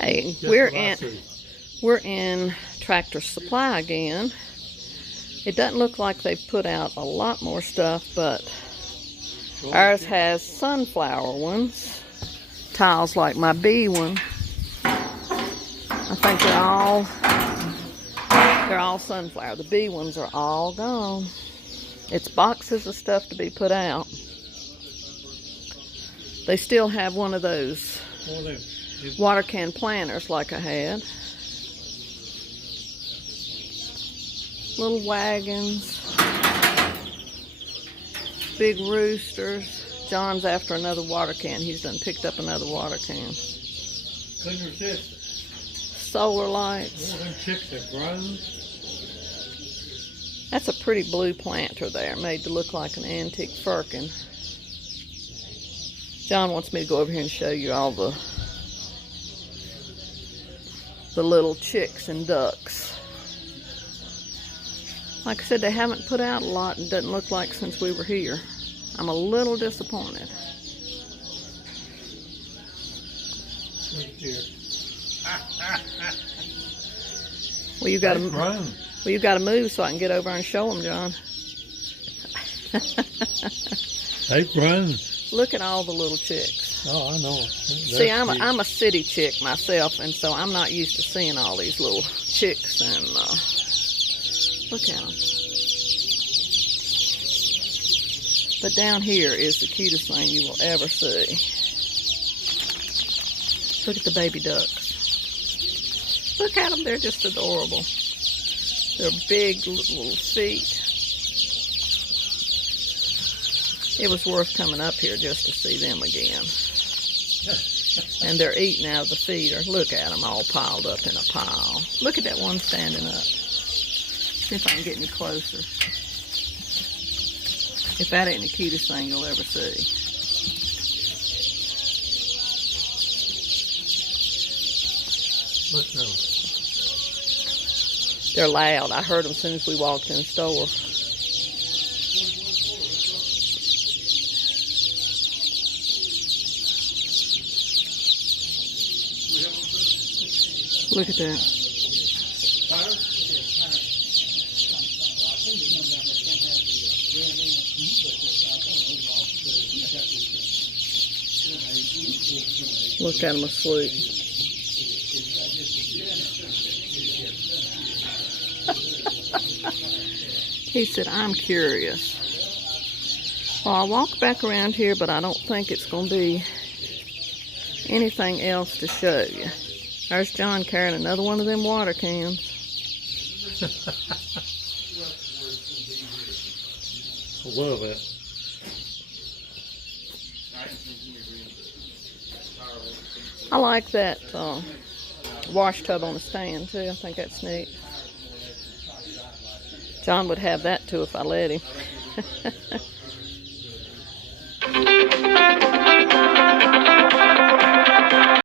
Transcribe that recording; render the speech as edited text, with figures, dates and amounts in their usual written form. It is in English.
Hey, Just we're what I in see. we're in Tractor Supply again. It doesn't look like they've put out a lot more stuff, but ours has sunflower ones. Tiles like my bee one. I think they're all sunflower. The bee ones are all gone. It's boxes of stuff to be put out. They still have one of those water can planters like I had. Little wagons, big roosters. John's after another water can. He's done picked up another water can. Couldn't resist it. Solar lights. All them chicks have grown. That's a pretty blue planter there, made to look like an antique firkin. John wants me to go over here and show you all the little chicks and ducks. Like I said, they haven't put out a lot, and doesn't look like since we were here. I'm a little disappointed. Oh dear. Well, you got They've grown. Well, you got to move so I can get over and show them, John. They've grown. Look at all the little chicks. Oh, I know. See, I'm a city chick myself, and so I'm not used to seeing all these little chicks. And look at them. But down here is the cutest thing you will ever see. Look at the baby ducks. Look at them. They're just adorable. Their big little feet. It was worth coming up here just to see them again. And they're eating out of the feeder. Look at them all piled up in a pile. Look at that one standing up. See if I can get any closer. If that ain't the cutest thing you'll ever see. Look now. They're loud. I heard them as soon as we walked in the store. Look at that. Look at them asleep. He said, I'm curious. Well, I'll walk back around here, but I don't think it's going to be anything else to show you. There's John carrying another one of them water cans. I love it. I like that wash tub on the stand, too. I think that's neat. John would have that, too, if I let him.